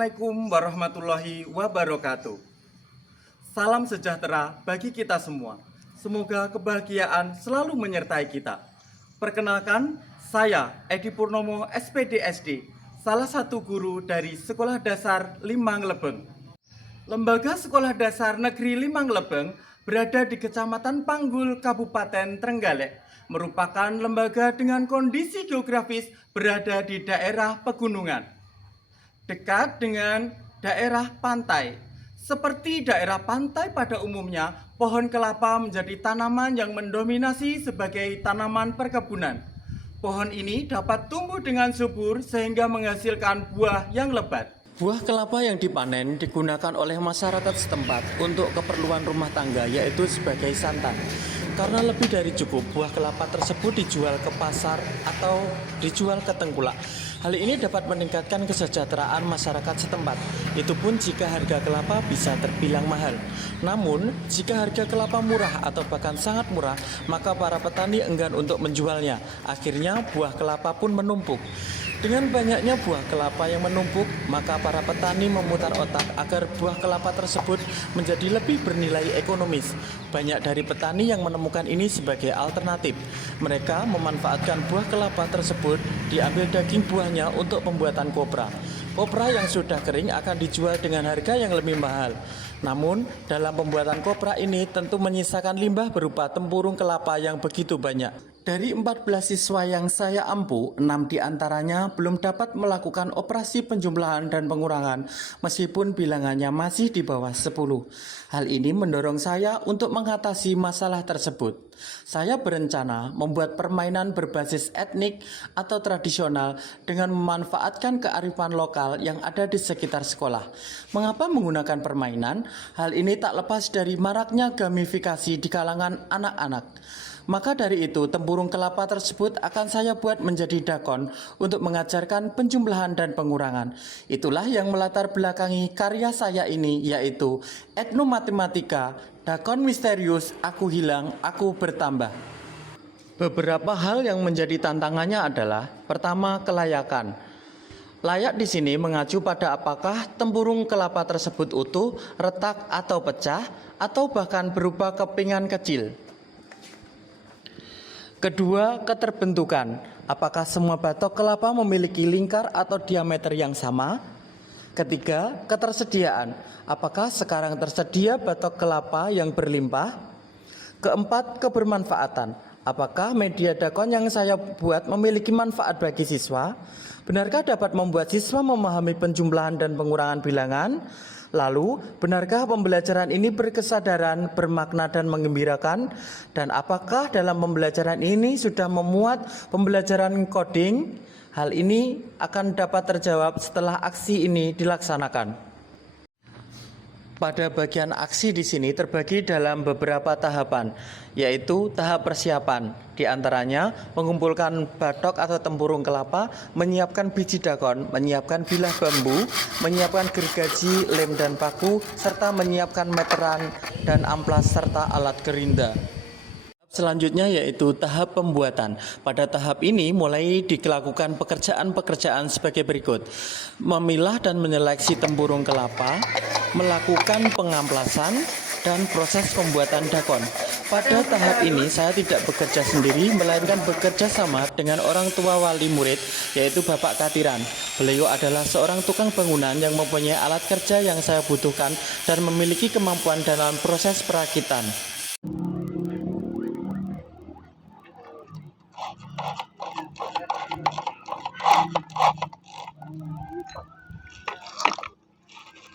Assalamualaikum warahmatullahi wabarakatuh. Salam sejahtera bagi kita semua. Semoga kebahagiaan selalu menyertai kita. Perkenalkan, saya Edi Purnomo SPD SD, salah satu guru dari Sekolah Dasar Limang Lebeng. Lembaga Sekolah Dasar Negeri Limang Lebeng berada di Kecamatan Panggul, Kabupaten Trenggalek, merupakan lembaga dengan kondisi geografis berada di daerah pegunungan, dekat dengan daerah pantai. Seperti daerah pantai pada umumnya, pohon kelapa menjadi tanaman yang mendominasi sebagai tanaman perkebunan. Pohon ini dapat tumbuh dengan subur sehingga menghasilkan buah yang lebat. Buah kelapa yang dipanen digunakan oleh masyarakat setempat untuk keperluan rumah tangga, yaitu sebagai santan. Karena lebih dari cukup, buah kelapa tersebut dijual ke pasar atau dijual ke tengkulak. Hal ini dapat meningkatkan kesejahteraan masyarakat setempat. Itu pun jika harga kelapa bisa terbilang mahal. Namun, jika harga kelapa murah atau bahkan sangat murah, maka para petani enggan untuk menjualnya. Akhirnya, buah kelapa pun menumpuk. Dengan banyaknya buah kelapa yang menumpuk, maka para petani memutar otak agar buah kelapa tersebut menjadi lebih bernilai ekonomis. Banyak dari petani yang menemukan ini sebagai alternatif. Mereka memanfaatkan buah kelapa tersebut, diambil daging buahnya untuk pembuatan kopra. Kopra yang sudah kering akan dijual dengan harga yang lebih mahal. Namun, dalam pembuatan kopra ini tentu menyisakan limbah berupa tempurung kelapa yang begitu banyak. Dari 14 siswa yang saya ampu, 6 diantaranya belum dapat melakukan operasi penjumlahan dan pengurangan meskipun bilangannya masih di bawah 10. Hal ini mendorong saya untuk mengatasi masalah tersebut. Saya berencana membuat permainan berbasis etnik atau tradisional dengan memanfaatkan kearifan lokal yang ada di sekitar sekolah. Mengapa menggunakan permainan? Hal ini tak lepas dari maraknya gamifikasi di kalangan anak-anak. Maka dari itu, tempurung kelapa tersebut akan saya buat menjadi dakon untuk mengajarkan penjumlahan dan pengurangan. Itulah yang melatar belakangi karya saya ini, yaitu etnomatematika, dakon misterius, aku hilang, aku bertambah. Beberapa hal yang menjadi tantangannya adalah, pertama, kelayakan. Layak di sini mengacu pada apakah tempurung kelapa tersebut utuh, retak atau pecah, atau bahkan berupa kepingan kecil. Kedua, keterbentukan. Apakah semua batok kelapa memiliki lingkar atau diameter yang sama? Ketiga, ketersediaan. Apakah sekarang tersedia batok kelapa yang berlimpah? Keempat, kebermanfaatan. Apakah media dakon yang saya buat memiliki manfaat bagi siswa? Benarkah dapat membuat siswa memahami penjumlahan dan pengurangan bilangan? Lalu, benarkah pembelajaran ini berkesadaran, bermakna dan menggembirakan? Dan apakah dalam pembelajaran ini sudah memuat pembelajaran coding? Hal ini akan dapat terjawab setelah aksi ini dilaksanakan. Pada bagian aksi di sini terbagi dalam beberapa tahapan, yaitu tahap persiapan, di antaranya mengumpulkan batok atau tempurung kelapa, menyiapkan biji dakon, menyiapkan bilah bambu, menyiapkan gergaji, lem dan paku, serta menyiapkan meteran dan amplas serta alat gerinda. Selanjutnya yaitu tahap pembuatan. Pada tahap ini mulai dilakukan pekerjaan-pekerjaan sebagai berikut. Memilah dan menyeleksi tempurung kelapa, melakukan pengamplasan, dan proses pembuatan dakon. Pada tahap ini saya tidak bekerja sendiri, melainkan bekerja sama dengan orang tua wali murid, yaitu Bapak Katiran. Beliau adalah seorang tukang bangunan yang mempunyai alat kerja yang saya butuhkan dan memiliki kemampuan dalam proses perakitan.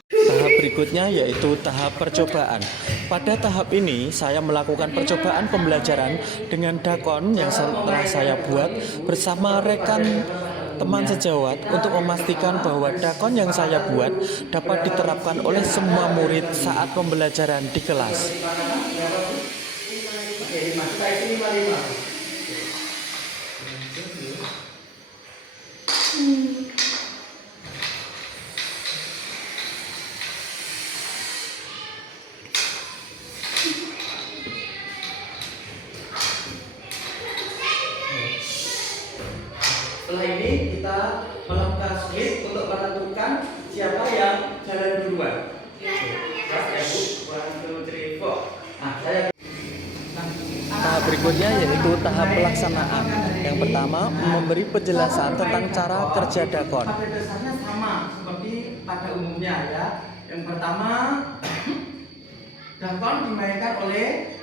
Tahap berikutnya yaitu tahap percobaan. Pada tahap ini saya melakukan percobaan pembelajaran dengan dakon yang telah saya buat bersama rekan teman sejawat untuk memastikan bahwa dakon yang saya buat dapat diterapkan oleh semua murid saat pembelajaran di kelas. Setelah ini kita melakukan split untuk menentukan siapa yang berikutnya yaitu tahap pelaksanaan. Yang pertama, memberi penjelasan tentang cara kerja dakon. Pada dasarnya sama seperti pada umumnya ya. Yang pertama, dakon dimainkan oleh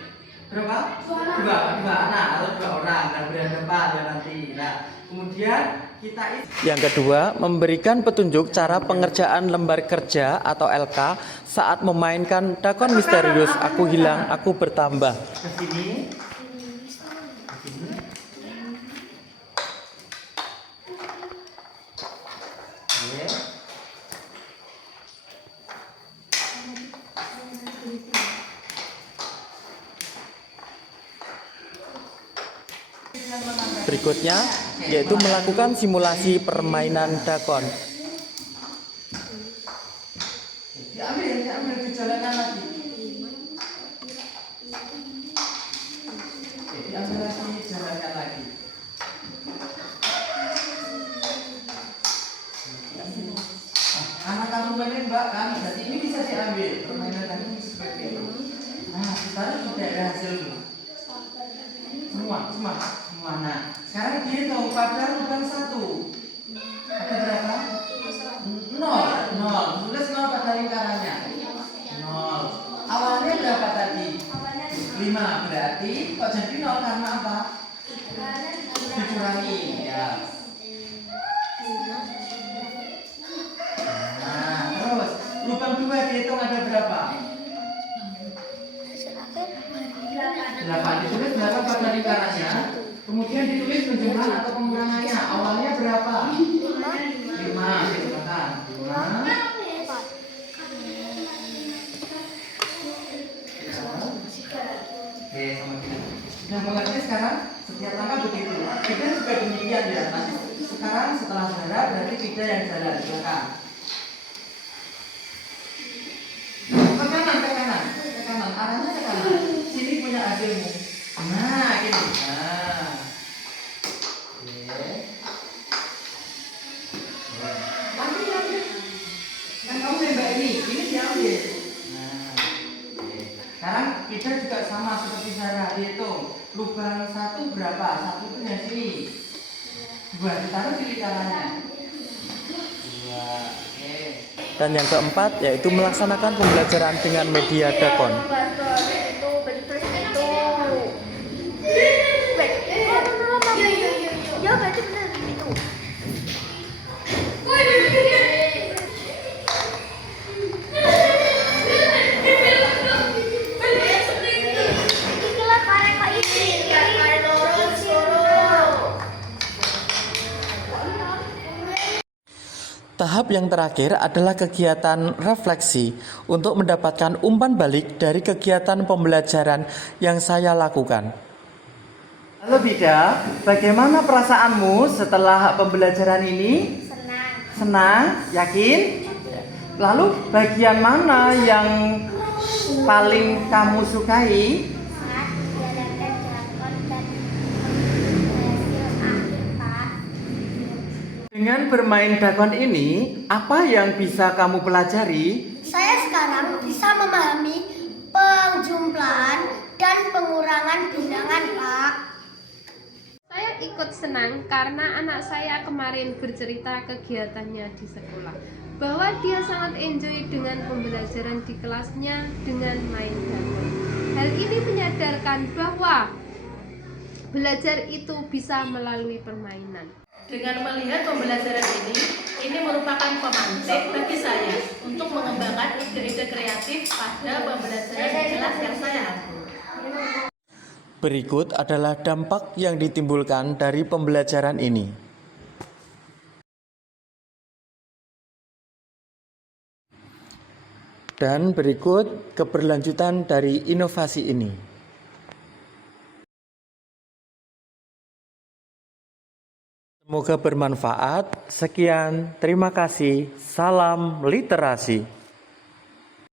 berapa? Dua anak atau dua orang dan berhadapan ya nanti. Nah, kemudian kita Yang kedua, memberikan petunjuk cara pengerjaan lembar kerja atau LK saat memainkan dakon misterius aku hilang, aku bertambah. ke sini. Oke. Berikutnya, yaitu melakukan simulasi permainan dakon. Diambil dijalankan lagi. Diambil lagi, jalankan lagi. Anak kamu menembak kan, berarti ini bisa diambil. Permainan tadi seperti itu. Nah, sekarang sudah ada hasilnya. Semua. Nah, sekarang dihitung pada lubang 1. Ada berapa? 0. Tulis 0 pada lingkarannya. 0. Awalnya berapa tadi? 5. Berarti kok jadi 0 karena apa? Dikurangi ya. Nah, terus lubang 2 dihitung ada berapa? 8. Ditulis berapa pada lingkarannya? Kemudian ditulis penjumlahan atau pengurangannya. Awalnya berapa? 5. Silakan. 5. Oke, sama kita. Nah, mengerti sekarang? Setiap langkah begitu. Kita juga demikian ya. Nanti sekarang setelah jalan berarti kita yang jalan. Silakan. Ke kanan. Arahnya ke kanan. Sini punya hasilmu. Nah, gini. Nah. Oke. Ambil. Kan kamu nembak ini diambil. Nah. Oke. Sekarang kita juga sama seperti Sarah, hitung. Lubang 1 berapa? 1 itu yang sini. 2 ditaruh di lingkarannya. 2. Oke. Dan yang keempat, yaitu melaksanakan pembelajaran dengan media dakon. Ya berarti benar itu. Inilah karek kok ini. Tahap yang terakhir adalah kegiatan refleksi untuk mendapatkan umpan balik dari kegiatan pembelajaran yang saya lakukan. Halo Bida, bagaimana perasaanmu setelah pembelajaran ini? Senang, yakin? Lalu bagian mana yang paling kamu sukai? Dengan bermain dakon ini, apa yang bisa kamu pelajari? Saya sekarang bisa memahami penjumlahan dan pengurangan bilangan, Pak. Saya ikut senang karena anak saya kemarin bercerita kegiatannya di sekolah bahwa dia sangat enjoy dengan pembelajaran di kelasnya dengan main dakon. Hal ini menyadarkan bahwa belajar itu bisa melalui permainan. Dengan melihat pembelajaran ini merupakan pemantik bagi saya untuk mengembangkan ide-ide kreatif pada pembelajaran di kelas yang saya atur. Berikut adalah dampak yang ditimbulkan dari pembelajaran ini. Dan berikut keberlanjutan dari inovasi ini. Semoga bermanfaat. Sekian, terima kasih. Salam literasi.